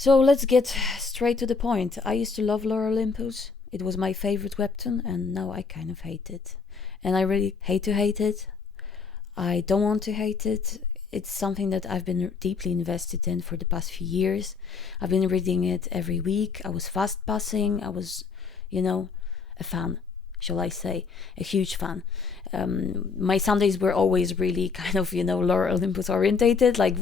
So let's get straight to the point. I used to love Lore Olympus. It was my favorite webtoon, and now I kind of hate it. And I really hate to hate it. I don't want to hate it. It's something that I've been deeply invested in for the past few years. I've been reading it every week. I was fast passing. I was, a fan, shall I say, a huge fan. My Sundays were always really kind of, Lore Olympus orientated. Like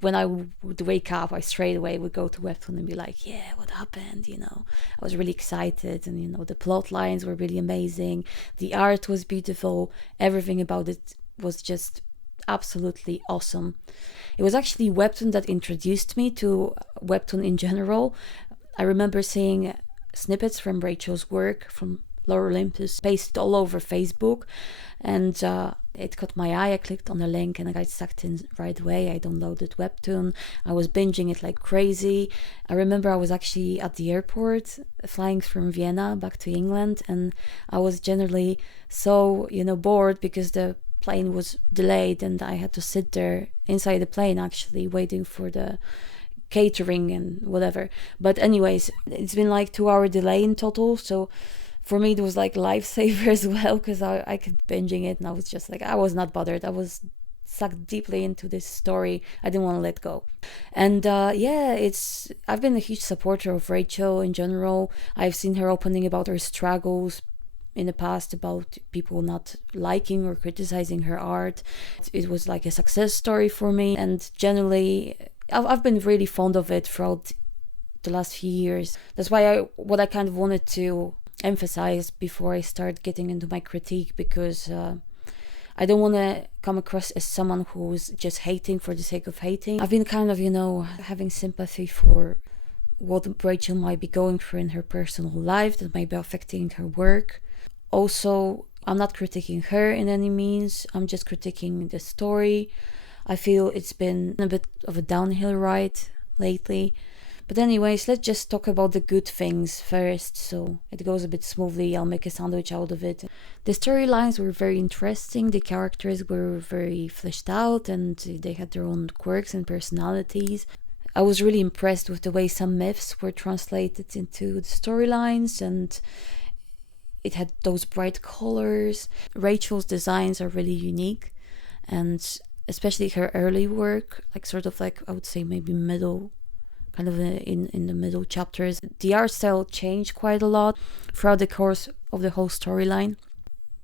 when I would wake up, I straight away would go to Webtoon and be like, yeah, what happened? I was really excited, and the plot lines were really amazing. The art was beautiful. Everything about it was just absolutely awesome. It was actually Webtoon that introduced me to Webtoon in general. I remember seeing snippets from Rachel's work from Lore Olympus pasted all over Facebook, and it caught my eye. I clicked on the link and I got sucked in right away. I downloaded Webtoon. I was binging it like crazy. I remember I was actually at the airport flying from Vienna back to England, and I was generally so bored because the plane was delayed and I had to sit there inside the plane actually waiting for the catering and whatever. But anyways, it's been like 2 hour delay in total, so for me it was like lifesaver as well, because I kept binging it and I was just like, I was not bothered. I was sucked deeply into this story. I didn't want to let go. And I've been a huge supporter of Rachel in general. I've seen her opening about her struggles in the past about people not liking or criticizing her art. It was like a success story for me, and generally I've been really fond of it throughout the last few years. That's why what I kind of wanted to emphasize before I start getting into my critique, because I don't want to come across as someone who's just hating for the sake of hating. I've been kind of, having sympathy for what Rachel might be going through in her personal life that might be affecting her work. Also, I'm not critiquing her in any means. I'm just critiquing the story. I feel it's been a bit of a downhill ride lately. But anyways, let's just talk about the good things first, so it goes a bit smoothly. I'll make a sandwich out of it. The storylines were very interesting. The characters were very fleshed out and they had their own quirks and personalities. I was really impressed with the way some myths were translated into the storylines, and it had those bright colors. Rachel's designs are really unique, and especially her early work, like sort of like, I would say maybe middle, kind of in the middle chapters. The art style changed quite a lot throughout the course of the whole storyline,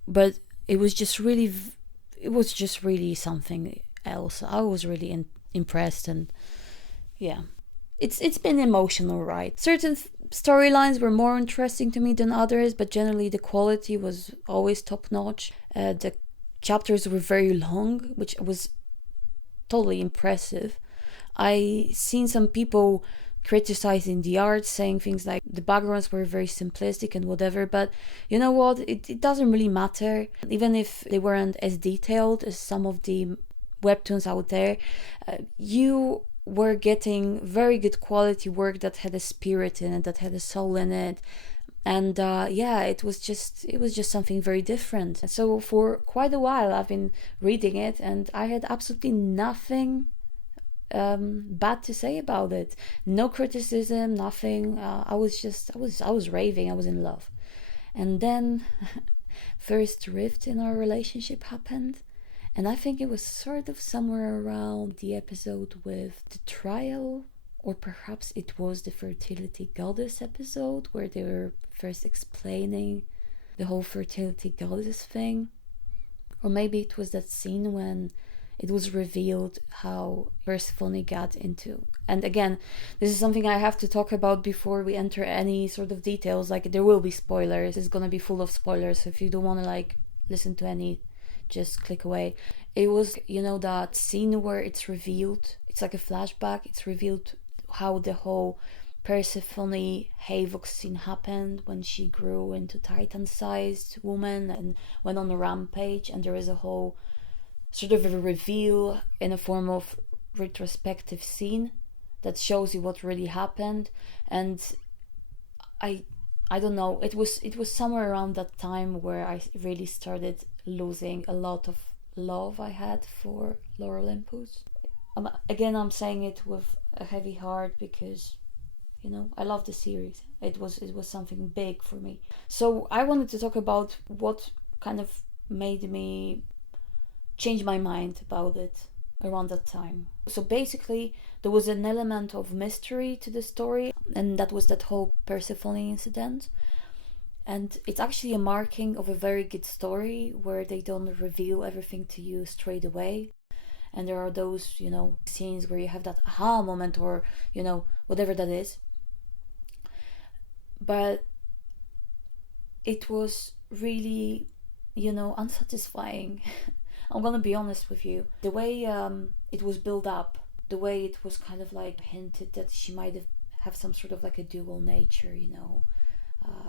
but it was just really something else. I was really impressed, and yeah, it's been emotional, right? Certain storylines were more interesting to me than others, but generally the quality was always top notch. The chapters were very long, which was totally impressive. I seen some people criticizing the art, saying things like the backgrounds were very simplistic and whatever, but you know what, it doesn't really matter. Even if they weren't as detailed as some of the webtoons out there, you were getting very good quality work that had a spirit in it, that had a soul in it. And it was just something very different. And so for quite a while I've been reading it, and I had absolutely nothing bad to say about it. No criticism, nothing. I was raving. I was in love. And then first rift in our relationship happened, and I think it was sort of somewhere around the episode with the trial, or perhaps it was the fertility goddess episode where they were first explaining the whole fertility goddess thing. Or maybe it was that scene when it was revealed how Persephone got into. And again, this is something I have to talk about before we enter any sort of details. Like, there will be spoilers. It's gonna be full of spoilers. So if you don't want to listen to any, just click away. It was, that scene where it's revealed. It's like a flashback. It's revealed how the whole Persephone Havoc scene happened when she grew into Titan-sized woman and went on a rampage, and there is a whole sort of a reveal in a form of retrospective scene that shows you what really happened. And I don't know, it was somewhere around that time where I really started losing a lot of love I had for Lore Olympus. I'm saying it with a heavy heart because You know, I love the series. It was something big for me. So I wanted to talk about what kind of made me change my mind about it around that time. So basically, there was an element of mystery to the story, and that was that whole Persephone incident. And it's actually a marking of a very good story where they don't reveal everything to you straight away. And there are those, you know, scenes where you have that aha moment, or, you know, whatever that is. But it was really, you know, unsatisfying. I'm gonna be honest with you. The way it was built up, the way it was kind of like hinted that she might have some sort of like a dual nature, you know,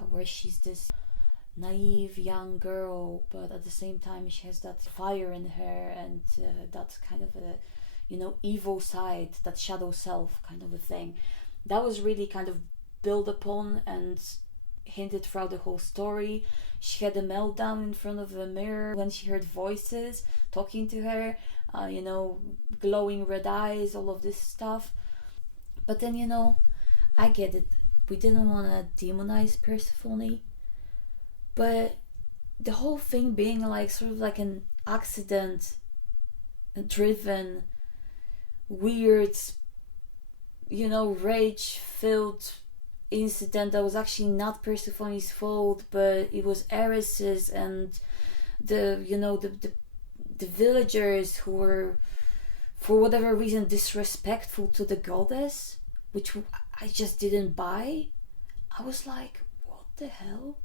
where she's this naive young girl, but at the same time she has that fire in her, and that kind of a, you know, evil side, that shadow self kind of a thing. That was really kind of built upon and hinted throughout the whole story. She had a meltdown in front of a mirror when she heard voices talking to her, you know, glowing red eyes, all of this stuff. But then, you know, I get it. We didn't want to demonize Persephone, but the whole thing being like sort of like an accident driven, weird, you know, rage filled incident that was actually not Persephone's fault, but it was Eris's and the, you know, the villagers who were for whatever reason disrespectful to the goddess, which I just didn't buy. I was like, what the hell?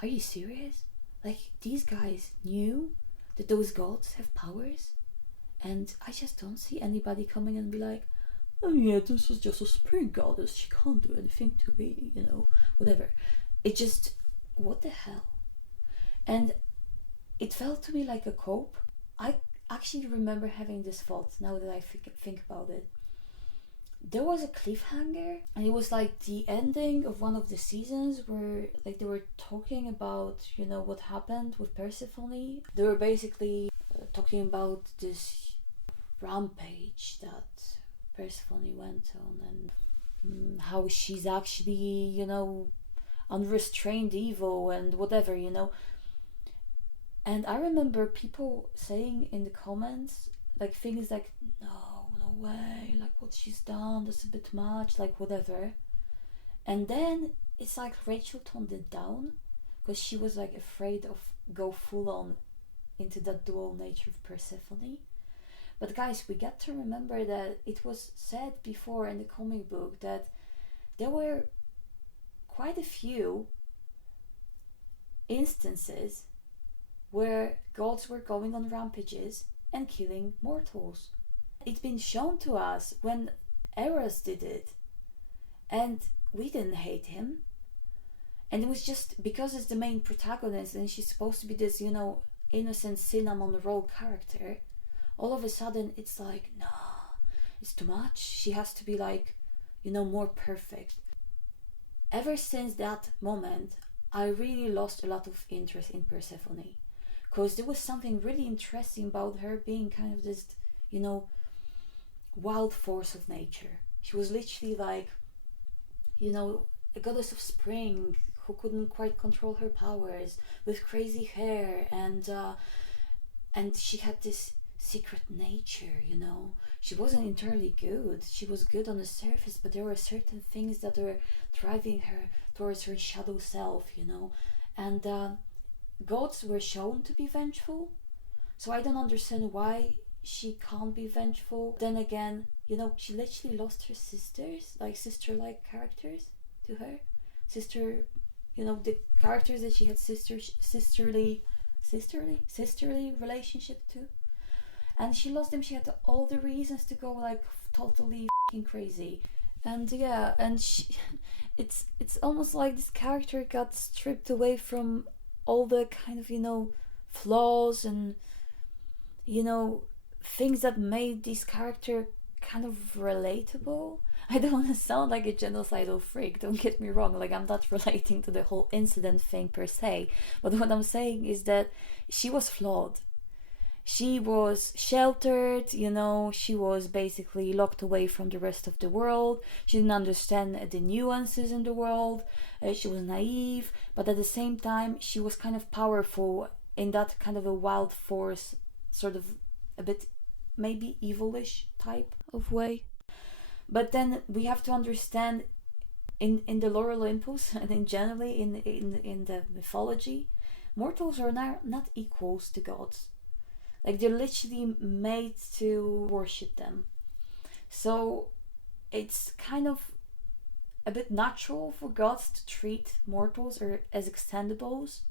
Are you serious? Like, these guys knew that those gods have powers, and I just don't see anybody coming and be like, oh yeah, this is just a spring goddess, she can't do anything to me, you know, whatever. It just, what the hell? And it felt to me like a cope. I actually remember having this thought now that I think about it. There was a cliffhanger, and it was like the ending of one of the seasons where like they were talking about, you know, what happened with Persephone. They were basically talking about this rampage that Persephone went on, and how she's actually, you know, unrestrained evil and whatever, you know. And I remember people saying in the comments like things like, no way, like what she's done, that's a bit much, like whatever. And then it's like Rachel toned it down because she was like afraid of go full on into that dual nature of Persephone. But guys, we got to remember that it was said before in the comic book that there were quite a few instances where gods were going on rampages and killing mortals. It's been shown to us when Eros did it, and we didn't hate him. And it was just because it's the main protagonist and she's supposed to be this, you know, innocent cinnamon roll character. All of a sudden it's like, nah, it's too much. She has to be like, you know, more perfect. Ever since that moment, I really lost a lot of interest in Persephone, because there was something really interesting about her being kind of this, you know, wild force of nature. She was literally like, you know, a goddess of spring who couldn't quite control her powers, with crazy hair, and she had this secret nature, you know. She wasn't entirely good. She was good on the surface, but there were certain things that were driving her towards her shadow self, you know. And gods were shown to be vengeful, so I don't understand why she can't be vengeful. Then again, you know, she literally lost her sisters, like sister-like characters to her. Sister, you know, the characters that she had sisterly relationship to. And she lost them. She had all the reasons to go like totally f***ing crazy. And yeah, and it's almost like this character got stripped away from all the kind of, you know, flaws and, you know, things that made this character kind of relatable. I don't want to sound like a genocidal freak, don't get me wrong, like I'm not relating to the whole incident thing per se, but what I'm saying is that she was flawed. She was sheltered, you know, she was basically locked away from the rest of the world. She didn't understand the nuances in the world. She was naive, but at the same time, she was kind of powerful in that kind of a wild force, sort of a bit maybe evilish type of way. But then we have to understand in the Lore Olympus and in generally in the mythology, mortals are not equals to gods. Like they're literally made to worship them. So it's kind of a bit natural for gods to treat mortals or as extendables.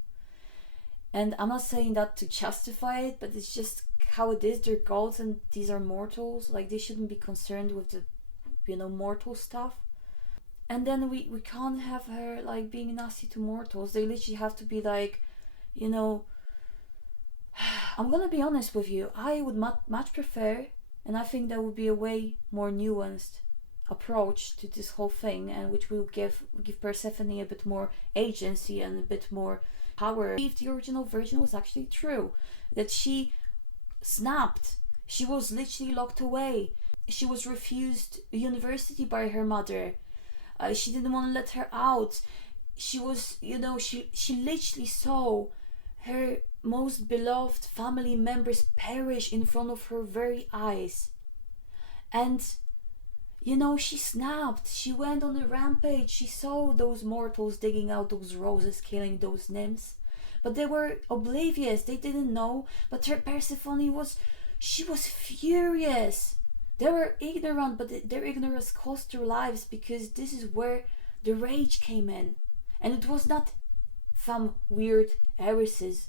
And I'm not saying that to justify it, but it's just how it is. They're gods and these are mortals. Like they shouldn't be concerned with the, you know, mortal stuff. And then we can't have her like being nasty to mortals. They literally have to be like, you know, I'm gonna be honest with you, I would much prefer, and I think that would be a way more nuanced approach to this whole thing, and which will give Persephone a bit more agency and a bit more power. If the original version was actually true, that she snapped, she was literally locked away, she was refused university by her mother, she didn't want to let her out, she was, you know, she literally saw her most beloved family members perish in front of her very eyes. And, you know, she snapped. She went on a rampage. She saw those mortals digging out those roses, killing those nymphs. But they were oblivious. They didn't know. But her Persephone was furious. They were ignorant, but their ignorance cost their lives, because this is where the rage came in. And it was not some weird heiresses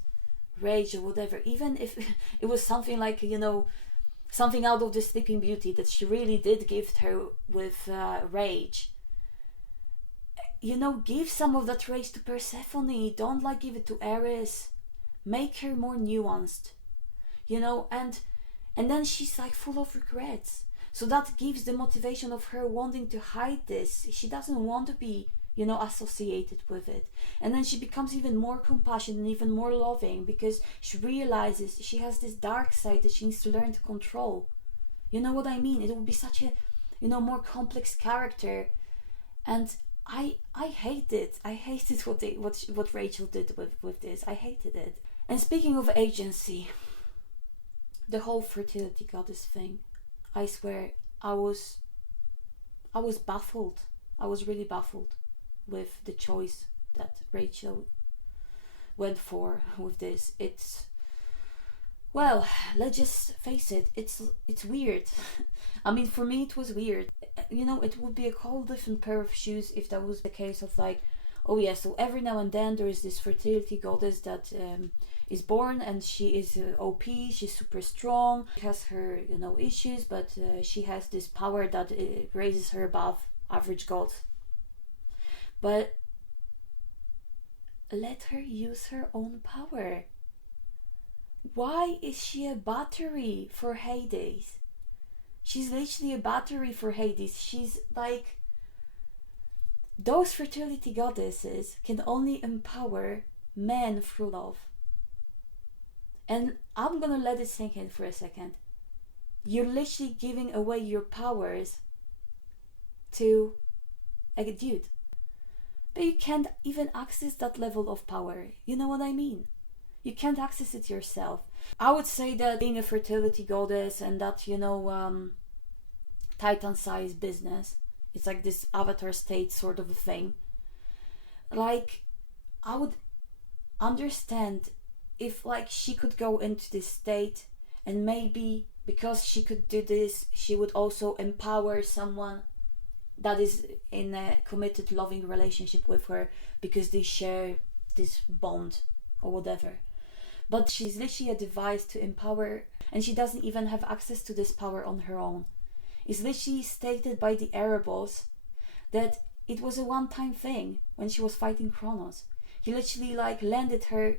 rage or whatever, even if it was something like, you know, something out of the Sleeping Beauty that she really did gift her with rage. You know, give some of that rage to Persephone. Don't like give it to Ares. Make her more nuanced, you know. And then she's like full of regrets, so that gives the motivation of her wanting to hide this. She doesn't want to be, you know, associated with it. And then she becomes even more compassionate and even more loving, because she realizes she has this dark side that she needs to learn to control. You know what I mean? It would be such a, you know, more complex character. And I hate it. I hated what Rachel did with this. I hated it. And speaking of agency, the whole fertility goddess thing, I swear I was baffled. I was really baffled with the choice that Rachel went for with this. It's, well, let's just face it, it's weird. I mean, for me it was weird. You know, it would be a whole different pair of shoes if that was the case of like, oh yeah, so every now and then there is this fertility goddess that is born, and she is OP, she's super strong, she has her, you know, issues, but she has this power that raises her above average gods. But let her use her own power. Why is she a battery for Hades? She's literally a battery for Hades. She's like, those fertility goddesses can only empower men through love. And I'm gonna let it sink in for a second. You're literally giving away your powers to a dude. But you can't even access that level of power. You know what I mean? You can't access it yourself. I would say that being a fertility goddess and that, you know, Titan-sized business, it's like this avatar state sort of a thing. Like, I would understand if like she could go into this state, and maybe because she could do this, she would also empower someone that is in a committed, loving relationship with her, because they share this bond or whatever. But she's literally a device to empower, and she doesn't even have access to this power on her own. It's literally stated by the Erebos that it was a one-time thing when she was fighting Kronos. He literally like lended her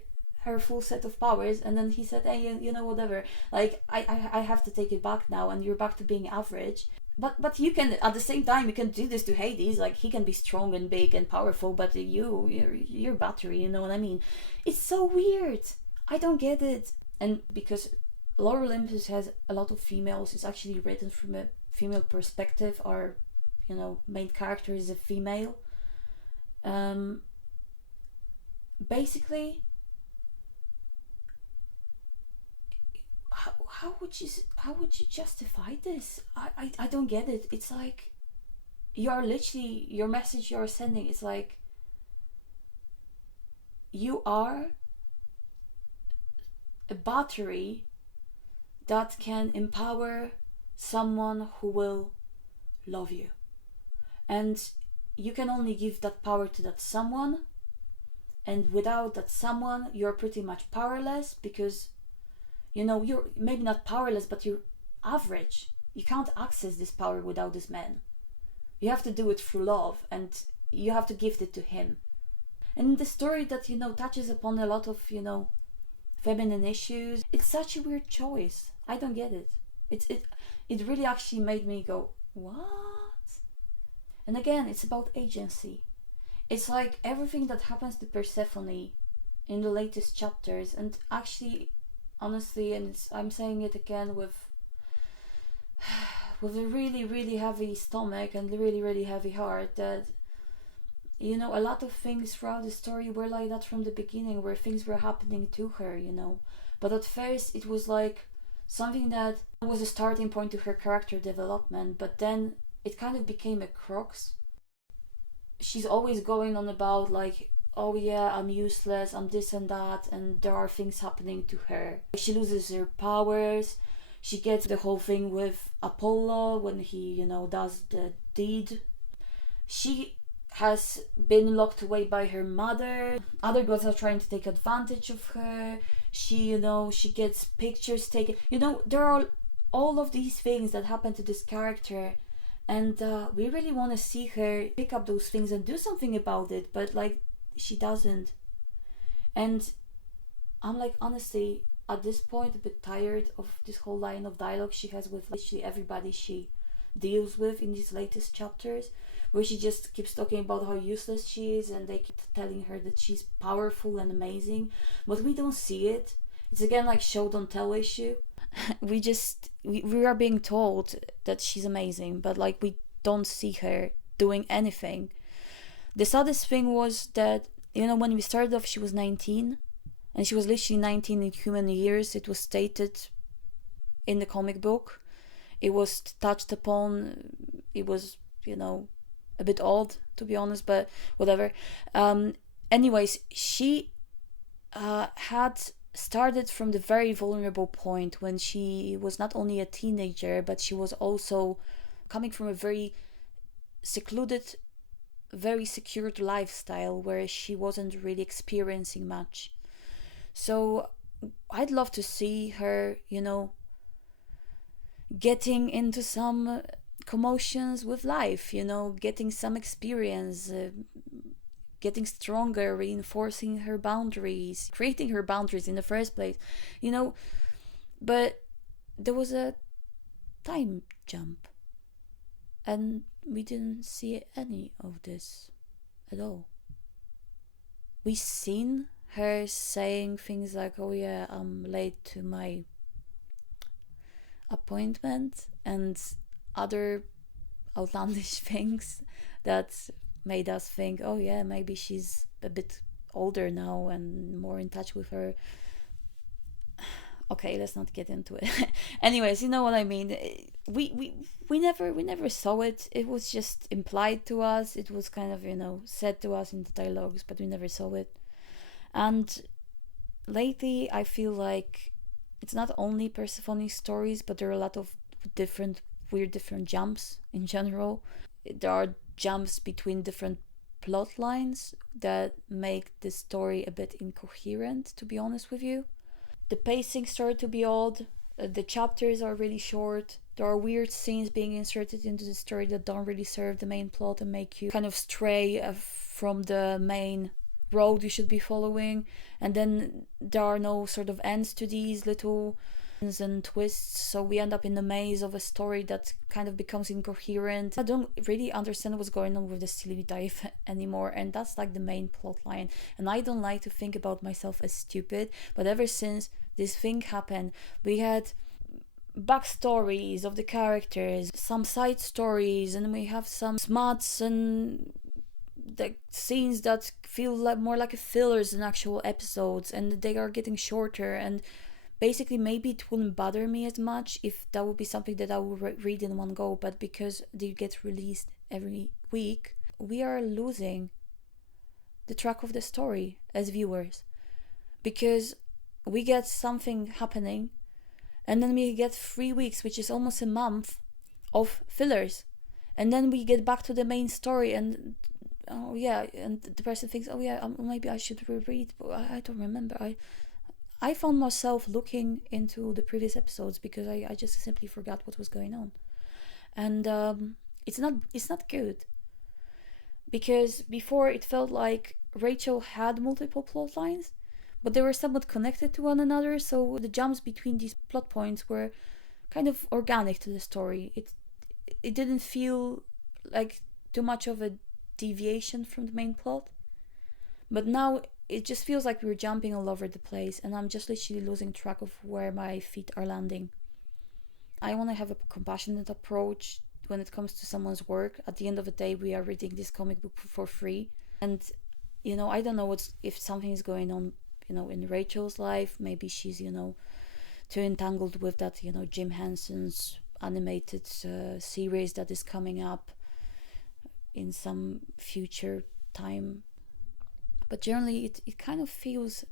full set of powers, and then he said, hey, you know, whatever, like I have to take it back now, and you're back to being average. But you can, at the same time, you can do this to Hades. Like, he can be strong and big and powerful, but you're battery, you know what I mean? It's so weird. I don't get it. And because Lore Olympus has a lot of females. It's actually written from a female perspective. Our, main character is a female. Basically, how would you justify this? I don't get it. It's like you're literally, your message you're sending is like, you are a battery that can empower someone who will love you, and you can only give that power to that someone, and without that someone you're pretty much powerless, because you're maybe not powerless, but you're average. You can't access this power without this man. You have to do it through love, and you have to gift it to him. And the story that touches upon a lot of feminine issues, it's such a weird choice. I don't get it. It really actually made me go, what? And again, it's about agency. It's like everything that happens to Persephone in the latest chapters, and actually, honestly, and I'm saying it again with a really, really heavy stomach and really, really heavy heart, that a lot of things throughout the story were like that from the beginning, where things were happening to her, but at first it was like something that was a starting point to her character development, but then it kind of became a crux. She's always going on about like, oh yeah, I'm useless, I'm this and that, and there are things happening to her. She loses her powers. She gets the whole thing with Apollo when he, does the deed. She has been locked away by her mother. Other gods are trying to take advantage of her. She, she gets pictures taken. There are all of these things that happen to this character, and we really want to see her pick up those things and do something about it, but like, she doesn't. And I'm like, honestly, at this point, a bit tired of this whole line of dialogue she has with literally everybody she deals with in these latest chapters, where she just keeps talking about how useless she is, and they keep telling her that she's powerful and amazing, but we don't see it. It's again like show don't tell issue. we are being told that she's amazing, but like, we don't see her doing anything. The saddest thing was that, when we started off, she was 19, and she was literally 19 in human years. It was stated in the comic book. It was touched upon. It was, a bit odd, to be honest, but whatever. Anyways, she had started from the very vulnerable point when she was not only a teenager, but she was also coming from a very secluded, very secured lifestyle where she wasn't really experiencing much. So I'd love to see her, getting into some commotions with life, getting some experience, getting stronger, reinforcing her boundaries, creating her boundaries in the first place, but there was a time jump, and we didn't see any of this at all. We seen her saying things like, oh yeah, I'm late to my appointment, and other outlandish things that made us think, oh yeah, maybe she's a bit older now and more in touch with her. Okay, let's not get into it. Anyways, you know what I mean. We never saw it. It was just implied to us. It was kind of, said to us in the dialogues, but we never saw it. And lately, I feel like it's not only Persephone stories, but there are a lot of different jumps in general. There are jumps between different plot lines that make the story a bit incoherent, to be honest with you. The pacing started to be odd. The chapters are really short. There are weird scenes being inserted into the story that don't really serve the main plot and make you kind of stray from the main road you should be following. And then there are no sort of ends to these little and twists, so we end up in the maze of a story that kind of becomes incoherent. I don't really understand what's going on with the silly dive anymore, and that's like the main plot line. And I don't like to think about myself as stupid, but ever since this thing happened, we had backstories of the characters, some side stories, and we have some smuts and the scenes that feel like more like fillers than actual episodes, and they are getting shorter. And basically, maybe it wouldn't bother me as much if that would be something that I would read in one go, but because they get released every week, we are losing the track of the story as viewers, because we get something happening and then we get 3 weeks, which is almost a month, of fillers, and then we get back to the main story, and oh yeah, and the person thinks, oh yeah, maybe I should reread, but I don't remember. I found myself looking into the previous episodes because I just simply forgot what was going on. And it's not good, because before it felt like Rachel had multiple plot lines, but they were somewhat connected to one another, so the jumps between these plot points were kind of organic to the story. It didn't feel like too much of a deviation from the main plot. But now it just feels like we're jumping all over the place, and I'm just literally losing track of where my feet are landing. I want to have a compassionate approach when it comes to someone's work. At the end of the day, we are reading this comic book for free. And, I don't know if something is going on, in Rachel's life. Maybe she's, too entangled with that, Jim Henson's animated series that is coming up in some future time. But generally, it kind of feels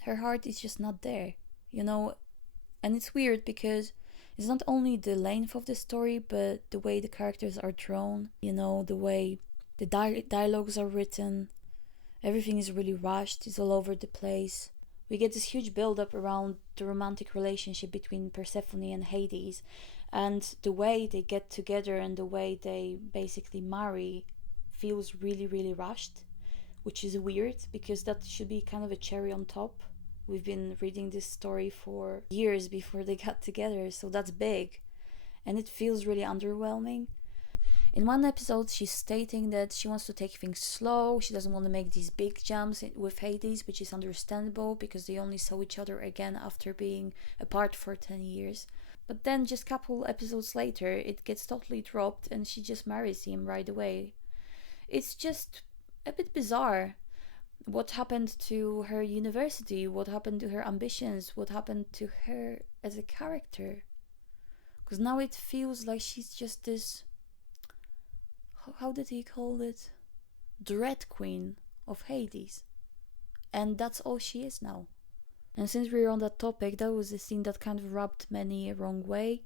her heart is just not there, And it's weird because it's not only the length of the story, but the way the characters are drawn, the way the dialogues are written. Everything is really rushed, it's all over the place. We get this huge build-up around the romantic relationship between Persephone and Hades, and the way they get together and the way they basically marry feels really, really rushed, which is weird because that should be kind of a cherry on top. We've been reading this story for years before they got together, so that's big, and it feels really underwhelming. In one episode, she's stating that she wants to take things slow, she doesn't want to make these big jumps with Hades, which is understandable because they only saw each other again after being apart for 10 years. But then just a couple episodes later, it gets totally dropped and she just marries him right away. It's just a bit bizarre. What happened to her university? What happened to her ambitions? What happened to her as a character? Because now it feels like she's just this... How did he call it? Dread Queen of Hades. And that's all she is now. And since we're on that topic, that was a scene that kind of rubbed many a wrong way.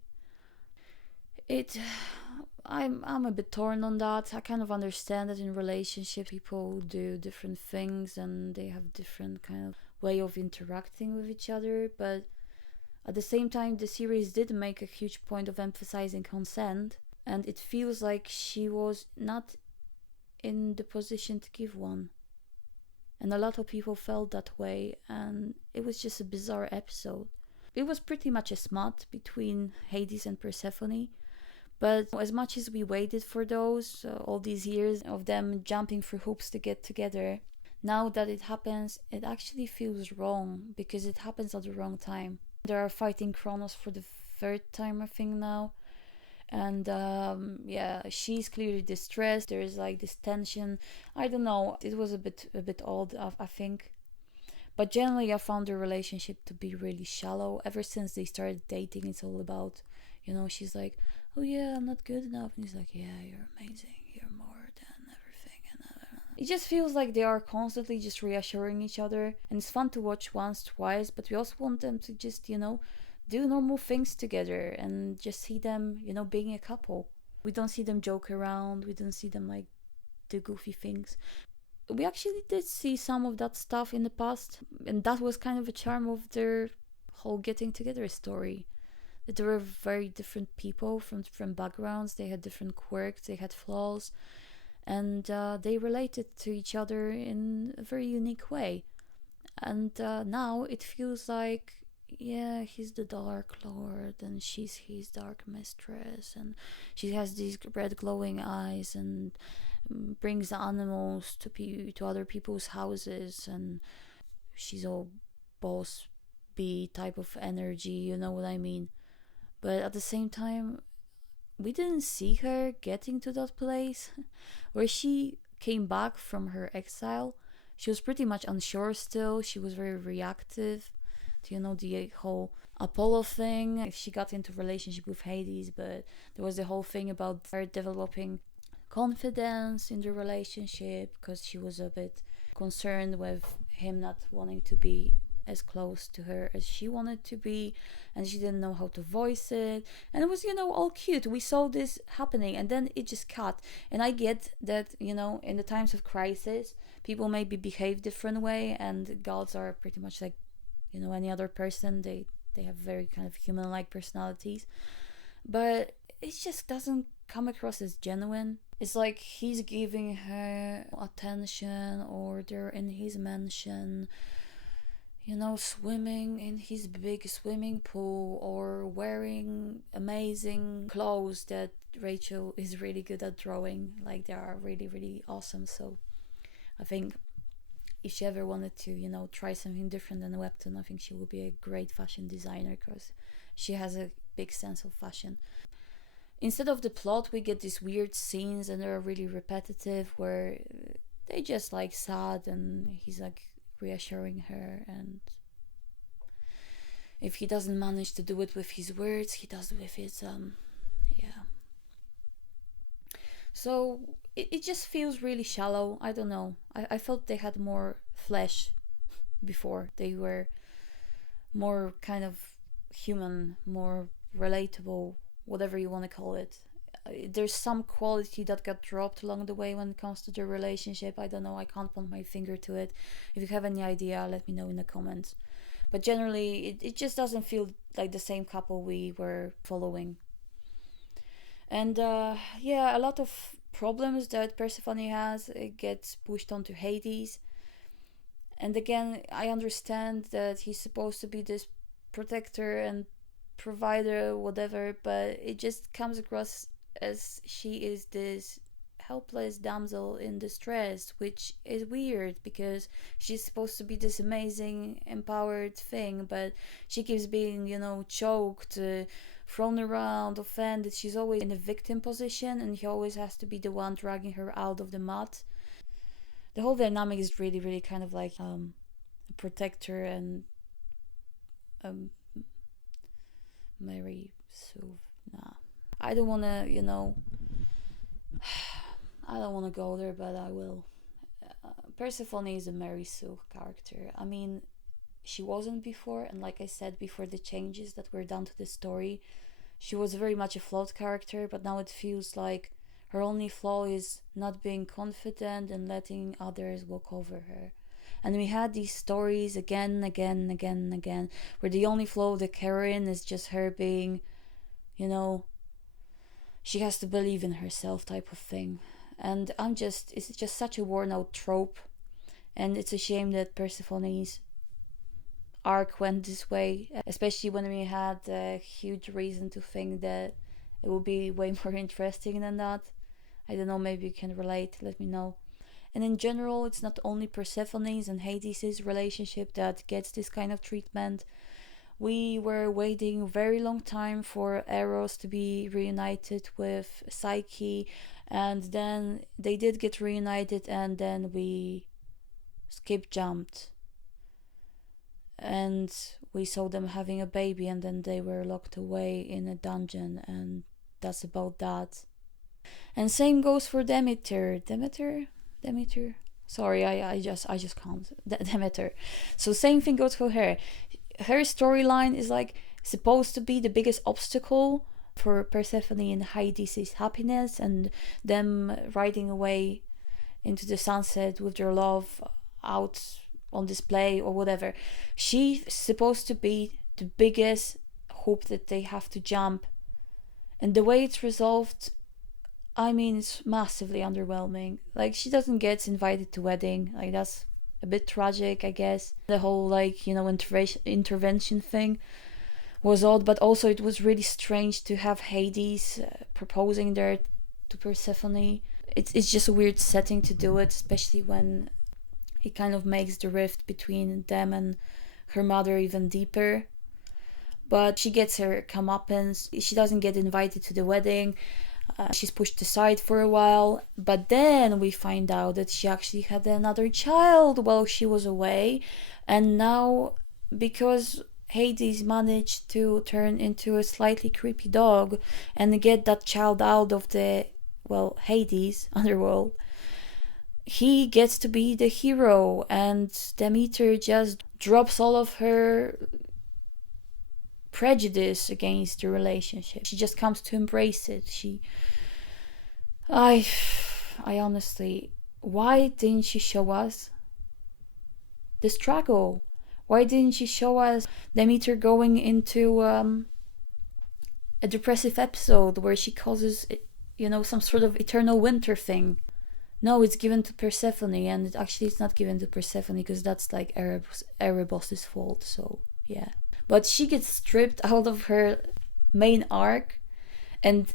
I'm a bit torn on that. I kind of understand that in relationships people do different things and they have different kind of way of interacting with each other, but at the same time the series did make a huge point of emphasizing consent, and it feels like she was not in the position to give one. And a lot of people felt that way, and it was just a bizarre episode. It was pretty much a smut between Hades and Persephone, but as much as we waited for those, all these years of them jumping through hoops to get together, now that it happens, it actually feels wrong, because it happens at the wrong time. They are fighting Kronos for the third time, I think, now. And she's clearly distressed. There is like this tension. I don't know. It was a bit odd, I think. But generally, I found their relationship to be really shallow. Ever since they started dating, it's all about, she's like, oh yeah, I'm not good enough. And he's like, yeah, you're amazing. You're more than everything. And it just feels like they are constantly just reassuring each other. And it's fun to watch once, twice. But we also want them to just, do normal things together and just see them, being a couple. We don't see them joke around. We don't see them like do goofy things. We actually did see some of that stuff in the past, and that was kind of a charm of their whole getting together story. That they were very different people from different backgrounds. They had different quirks, they had flaws, and they related to each other in a very unique way. And now it feels like yeah, he's the Dark Lord and she's his Dark Mistress, and she has these red glowing eyes and brings animals to other people's houses, and she's all boss bee type of energy, you know what I mean? But at the same time, we didn't see her getting to that place where she came back from her exile. She was pretty much unsure still. She was very reactive to, the whole Apollo thing. She got into relationship with Hades, but there was the whole thing about her developing confidence in the relationship because she was a bit concerned with him not wanting to be as close to her as she wanted to be, and she didn't know how to voice it, and it was all cute. We saw this happening, and then it just cut. And I get that, in the times of crisis, people maybe behave different way, and gods are pretty much like any other person. They have very kind of human like personalities, but it just doesn't come across as genuine. It's like he's giving her attention, or they're in his mansion, swimming in his big swimming pool, or wearing amazing clothes that Rachel is really good at drawing. Like, they are really, really awesome. So I think if she ever wanted to, try something different than a webtoon, I think she would be a great fashion designer because she has a big sense of fashion. Instead of the plot, we get these weird scenes, and they're really repetitive, where they just like sad, and he's like reassuring her, and if he doesn't manage to do it with his words, he does it with his yeah. So it just feels really shallow. I don't know. I felt they had more flesh before. They were more kind of human, more relatable, whatever you want to call it. There's some quality that got dropped along the way when it comes to the relationship. I don't know. I can't point my finger to it. If you have any idea, let me know in the comments. But generally, it just doesn't feel like the same couple we were following. And yeah, a lot of problems that Persephone has, it gets pushed onto Hades. And again, I understand that he's supposed to be this protector and provider, whatever, but it just comes across as she is this helpless damsel in distress, which is weird because she's supposed to be this amazing empowered thing, but she keeps being choked, thrown around, offended. She's always in a victim position, and he always has to be the one dragging her out of the mud. The whole dynamic is really, really kind of like a protector and Mary Sue. Nah, I don't want to I don't want to go there, but I will. Persephone is a Mary Sue character. I mean, she wasn't before, and like I said, before the changes that were done to the story, she was very much a flawed character, but now it feels like her only flaw is not being confident and letting others walk over her. And we had these stories again, where the only flaw of the heroine is just her being, she has to believe in herself type of thing. And it's just such a worn out trope. And it's a shame that Persephone's arc went this way, especially when we had a huge reason to think that it would be way more interesting than that. I don't know, maybe you can relate, let me know. And in general, it's not only Persephone's and Hades' relationship that gets this kind of treatment. We were waiting a very long time for Eros to be reunited with Psyche, and then they did get reunited, and then we skip jumped. And we saw them having a baby, and then they were locked away in a dungeon, and that's about that. And same goes for Demeter. Sorry, I just can't. Demeter. So same thing goes for her. Her storyline is like supposed to be the biggest obstacle for Persephone and Hades' happiness, and them riding away into the sunset with their love out on display or whatever. She's supposed to be the biggest hoop that they have to jump, and the way it's resolved, I mean, it's massively underwhelming. Like, she doesn't get invited to wedding. Like, that's a bit tragic, I guess. The whole like, intervention thing was odd, but also it was really strange to have Hades proposing there to Persephone. It's just a weird setting to do it, especially when it kind of makes the rift between them and her mother even deeper. But she gets her comeuppance. She doesn't get invited to the wedding. She's pushed aside for a while, but then we find out that she actually had another child while she was away, and now because Hades managed to turn into a slightly creepy dog and get that child out of the, Hades underworld, he gets to be the hero, and Demeter just drops all of her prejudice against the relationship. She just comes to embrace it. I honestly, why didn't she show us the struggle? Why didn't she show us Demeter going into a depressive episode where she causes, some sort of eternal winter thing? No, it's given to Persephone, and it's not given to Persephone because that's like Erebos' fault. So yeah. But she gets stripped out of her main arc, and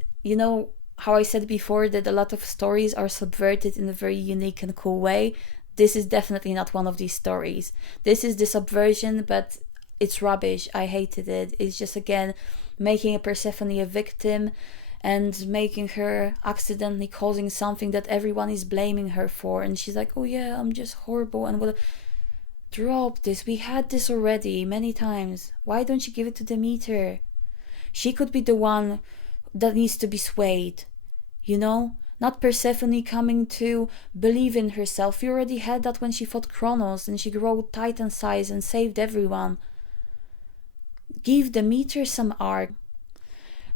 how I said before that a lot of stories are subverted in a very unique and cool way. This is definitely not one of these stories. This is the subversion, but it's rubbish. I hated it. It's just, again, making a Persephone a victim and making her accidentally causing something that everyone is blaming her for, and she's like, oh yeah, I'm just horrible, and what. Drop this. We had this already many times. Why don't you give it to Demeter? She could be the one that needs to be swayed. Not Persephone coming to believe in herself. We already had that when she fought Kronos and she grew Titan size and saved everyone. Give Demeter some arc.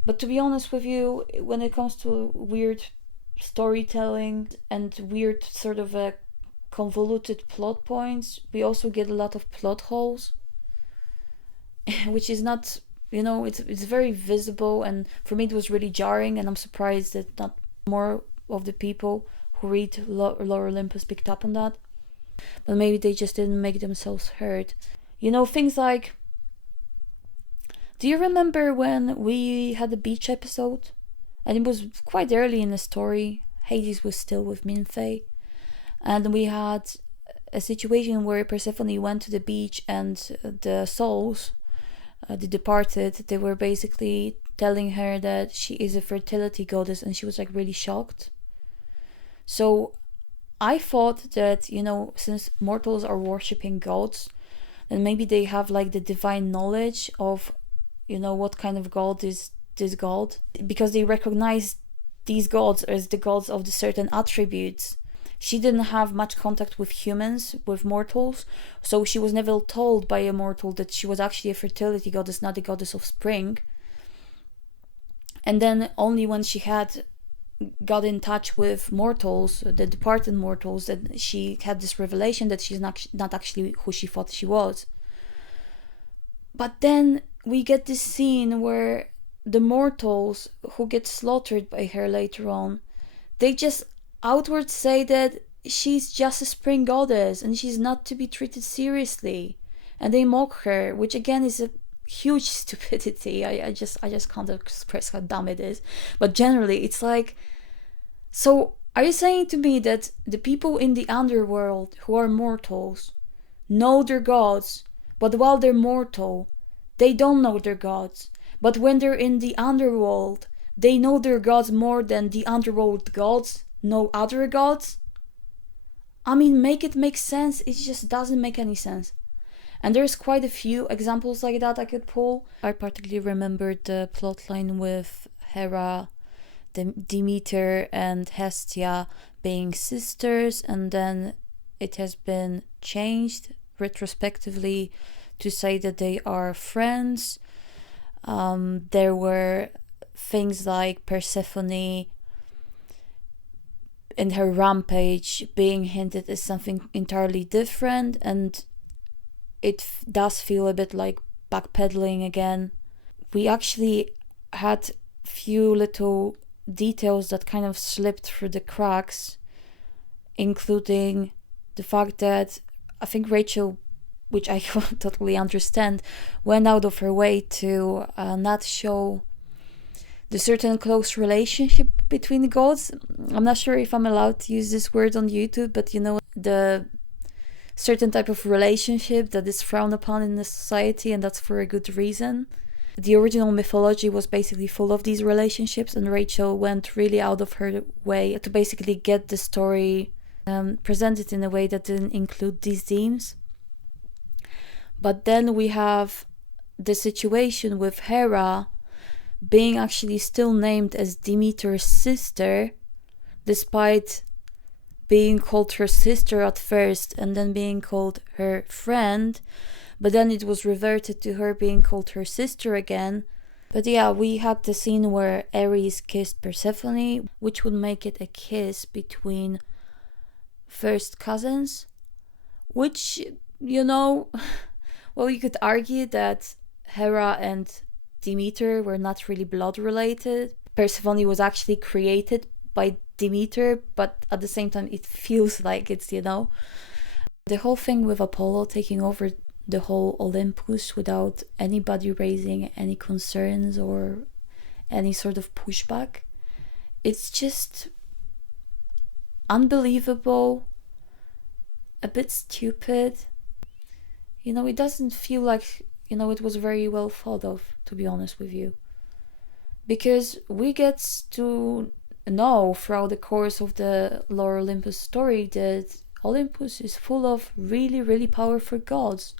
But to be honest with you, when it comes to weird storytelling and weird sort of a convoluted plot points, we also get a lot of plot holes, which is not, it's very visible, and for me it was really jarring, and I'm surprised that not more of the people who read Lore Olympus picked up on that. But maybe they just didn't make themselves heard. Things like, do you remember when we had a beach episode? And it was quite early in the story. Hades was still with Minfe. And we had a situation where Persephone went to the beach, and the souls, the departed, they were basically telling her that she is a fertility goddess, and she was like really shocked. So I thought that, since mortals are worshipping gods, then maybe they have like the divine knowledge of, what kind of god is this god, because they recognize these gods as the gods of the certain attributes. She didn't have much contact with humans, with mortals, so she was never told by a mortal that she was actually a fertility goddess, not the goddess of spring. And then only when she had got in touch with mortals, the departed mortals, that she had this revelation that she's not actually who she thought she was. But then we get this scene where the mortals who get slaughtered by her later on, they just outward say that she's just a spring goddess and she's not to be treated seriously, and they mock her, which again is a huge stupidity. I just can't express how dumb it is. But generally it's like, so are you saying to me that the people in the underworld who are mortals know their gods, but while they're mortal they don't know their gods, but when they're in the underworld they know their gods more than the underworld gods no other gods? I mean, make it make sense. It just doesn't make any sense. And there's quite a few examples like that I could pull. I particularly remembered the plotline with Hera, Demeter and Hestia being sisters, and then it has been changed retrospectively to say that they are friends. There were things like Persephone in her rampage being hinted as something entirely different, and it does feel a bit like backpedaling again. We actually had few little details that kind of slipped through the cracks, including the fact that I think Rachel, which I totally understand, went out of her way to not show the certain close relationship between the gods. I'm not sure if I'm allowed to use this word on YouTube, but the certain type of relationship that is frowned upon in the society, and that's for a good reason. The original mythology was basically full of these relationships, and Rachel went really out of her way to basically get the story presented in a way that didn't include these themes. But then we have the situation with Hera being actually still named as Demeter's sister, despite being called her sister at first and then being called her friend, but then it was reverted to her being called her sister again. But yeah, we had the scene where Ares kissed Persephone, which would make it a kiss between first cousins, which, well, you could argue that Hera and Demeter were not really blood related. Persephone was actually created by Demeter, but at the same time it feels like it's, the whole thing with Apollo taking over the whole Olympus without anybody raising any concerns or any sort of pushback. It's just unbelievable, a bit stupid. It doesn't feel like, it was very well thought of, to be honest with you. Because we get to know throughout the course of the Lore Olympus story that Olympus is full of really, really powerful gods.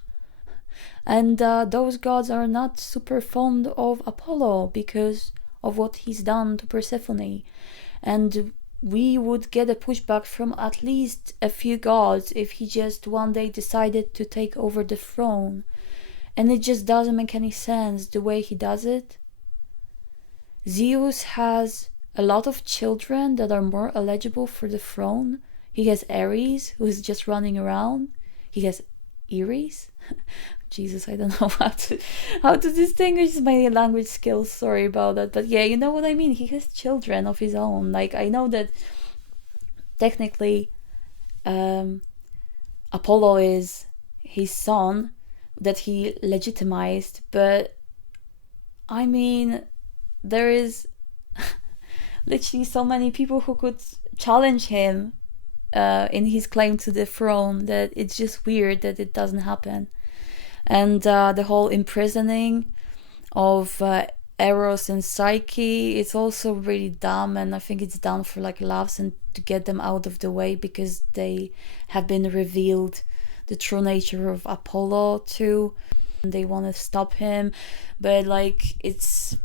And those gods are not super fond of Apollo because of what he's done to Persephone. And we would get a pushback from at least a few gods if he just one day decided to take over the throne. And it just doesn't make any sense the way he does it. Zeus has a lot of children that are more eligible for the throne. He has Ares, who is just running around. He has Eris. Jesus, I don't know how to distinguish my language skills. Sorry about that. But yeah, you know what I mean. He has children of his own. Like, I know that technically Apollo is his son that he legitimized, but I mean, there is literally so many people who could challenge him in his claim to the throne that it's just weird that it doesn't happen. And the whole imprisoning of Eros and Psyche, it's also really dumb, and I think it's done for like laughs and to get them out of the way because they have been revealed the true nature of Apollo too. And they want to stop him, but like it's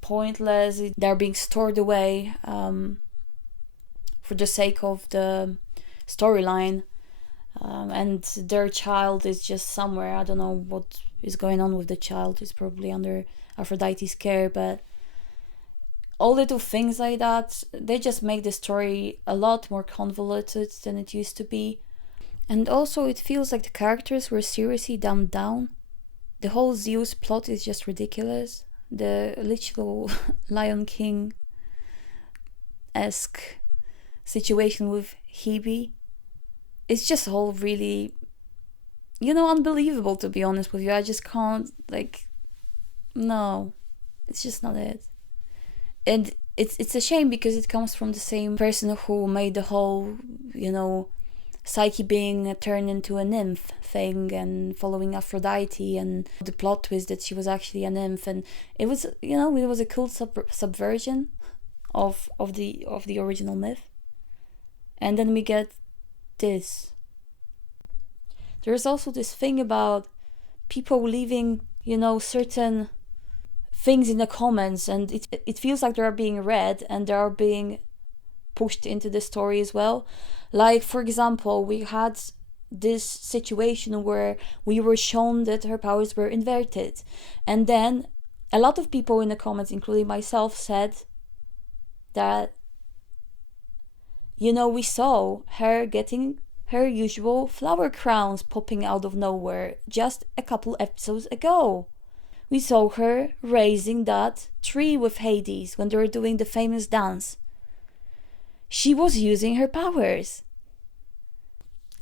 pointless. They're being stored away for the sake of the storyline, and their child is just somewhere. I don't know what is going on with the child. It's probably under Aphrodite's care, but all little things like that, they just make the story a lot more convoluted than it used to be. And also it feels like the characters were seriously dumbed down. The whole Zeus plot is just ridiculous. The literal Lion King-esque situation with Hebe, it's just all really, unbelievable, to be honest with you. I just can't, no, it's just not it. And it's a shame because it comes from the same person who made the whole, Psyche being turned into a nymph thing and following Aphrodite, and the plot twist that she was actually a nymph, and it was, it was a cool subversion of the original myth. And then we get this. There's also this thing about people leaving, certain things in the comments, and it feels like they are being read and they are being pushed into the story as well. Like, for example, we had this situation where we were shown that her powers were inverted, and then a lot of people in the comments, including myself, said that we saw her getting her usual flower crowns popping out of nowhere just a couple episodes ago. We saw her raising that tree with Hades when they were doing the famous dance. She was using her powers.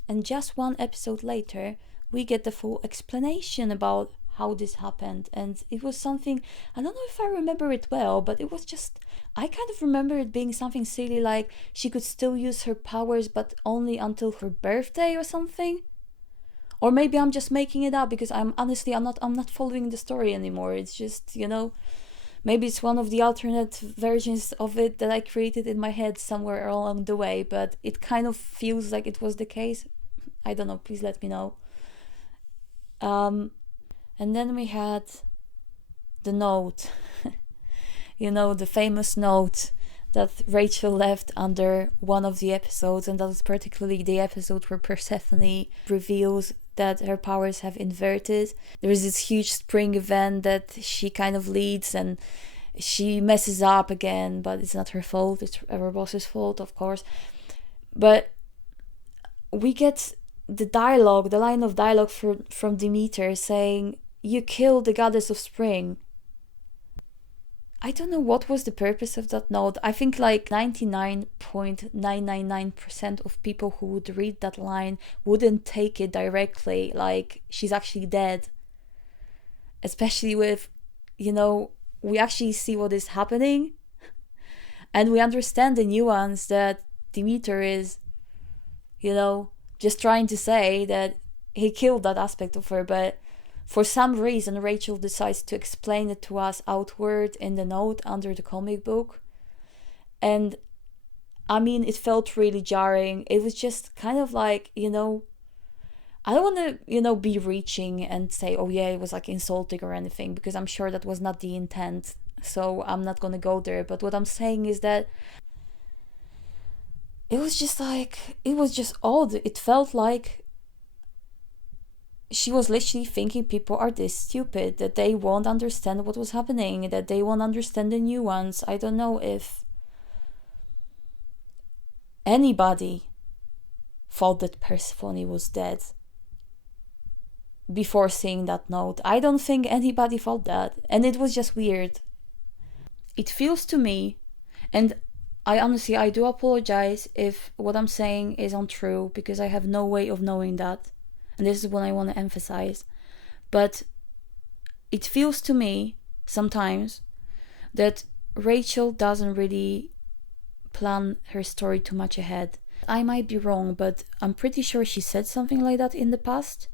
And just one episode later, we get the full explanation about how this happened. And it was something, I don't know if I remember it well, but it was just, I kind of remember it being something silly, like she could still use her powers but only until her birthday or something. Or maybe I'm just making it up, because I'm not following the story anymore. It's just, maybe it's one of the alternate versions of it that I created in my head somewhere along the way, but it kind of feels like it was the case. I don't know, please let me know. And then we had the note, the famous note that Rachel left under one of the episodes, and that was particularly the episode where Persephone reveals that her powers have inverted. There is this huge spring event that she kind of leads, and she messes up again, but it's not her fault, it's her boss's fault, of course. But we get the line of dialogue from Demeter saying, "You killed the goddess of spring." I don't know what was the purpose of that note. I think like 99.999% of people who would read that line wouldn't take it directly, like she's actually dead. Especially with, we actually see what is happening, and we understand the nuance that Demeter is, just trying to say that he killed that aspect of her, but for some reason, Rachel decides to explain it to us outward in the note under the comic book. And I mean, it felt really jarring. It was just kind of like, I don't want to, be reaching and say, oh yeah, it was like insulting or anything, because I'm sure that was not the intent. So I'm not going to go there. But what I'm saying is that it was just odd. It felt like she was literally thinking people are this stupid, that they won't understand what was happening, that they won't understand the nuance. I don't know if anybody thought that Persephone was dead before seeing that note. I don't think anybody thought that, and it was just weird. It feels to me, and I do apologize if what I'm saying is untrue, because I have no way of knowing that. And this is what I want to emphasize. But it feels to me sometimes that Rachel doesn't really plan her story too much ahead. I might be wrong, but I'm pretty sure she said something like that in the past.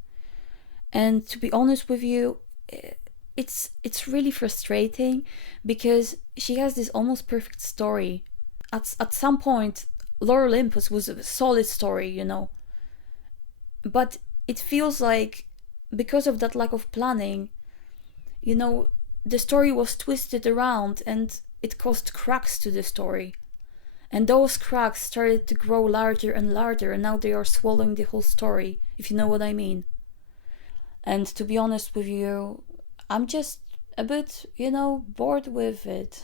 And to be honest with you, it's really frustrating, because she has this almost perfect story. At some point, Lore Olympus was a solid story, But it feels like, because of that lack of planning, the story was twisted around, and it caused cracks to the story. And those cracks started to grow larger and larger, and now they are swallowing the whole story, if you know what I mean. And to be honest with you, I'm just a bit, bored with it.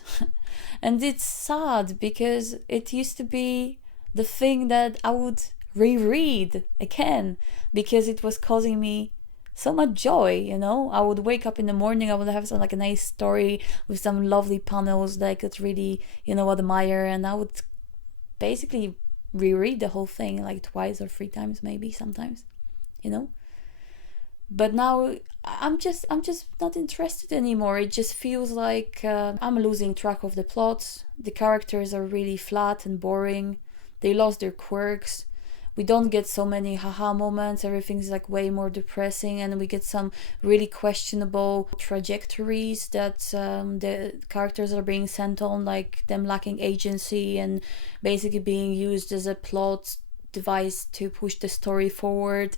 And it's sad, because it used to be the thing that I would reread again, because it was causing me so much joy. I would wake up in the morning, I would have some a nice story with some lovely panels that I could really admire, and I would basically reread the whole thing like twice or 3 times, maybe sometimes. But now I'm just not interested anymore. It just feels like I'm losing track of the plots. The characters are really flat and boring. They lost their quirks. We don't get so many haha moments. Everything's way more depressing, and we get some really questionable trajectories that the characters are being sent on, like them lacking agency and basically being used as a plot device to push the story forward.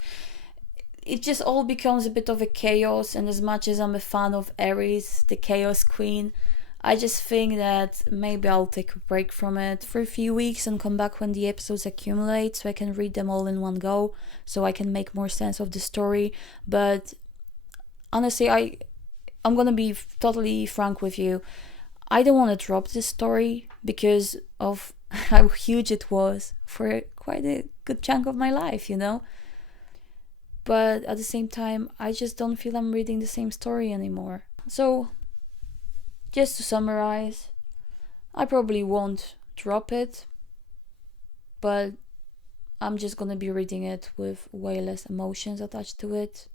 It just all becomes a bit of a chaos, and as much as I'm a fan of Ares, the Chaos Queen, I just think that maybe I'll take a break from it for a few weeks and come back when the episodes accumulate, so I can read them all in one go, so I can make more sense of the story. But honestly, I'm gonna be totally frank with you. I don't want to drop this story because of how huge it was for quite a good chunk of my life, But at the same time, I just don't feel I'm reading the same story anymore. So, just to summarize, I probably won't drop it, but I'm just gonna be reading it with way less emotions attached to it,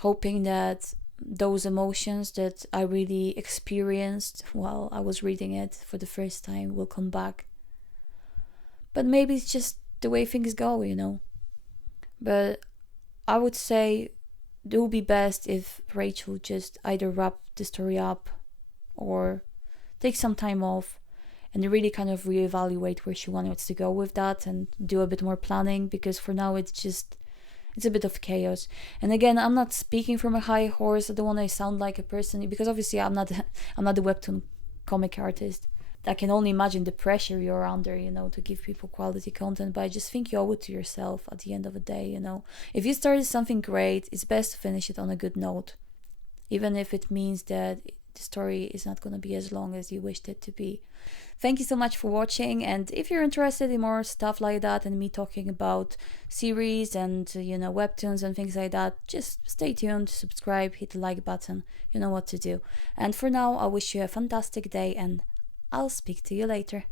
hoping that those emotions that I really experienced while I was reading it for the first time will come back. But maybe it's just the way things go, you know. But I would say it would be best if Rachel just either wrap the story up or take some time off and really kind of reevaluate where she wants to go with that and do a bit more planning, because for now it's a bit of chaos. And again, I'm not speaking from a high horse. I don't want to sound like a person, because obviously I'm not a webtoon comic artist. I can only imagine the pressure you're under, you know, to give people quality content, but I just think you owe it to yourself at the end of the day, you know. If you started something great, it's best to finish it on a good note, even if it means that the story is not going to be as long as you wished it to be. Thank you so much for watching, and if you're interested in more stuff like that and me talking about series and, you know, webtoons and things like that, just stay tuned, subscribe, hit the like button, you know what to do. And for now, I wish you a fantastic day, and I'll speak to you later.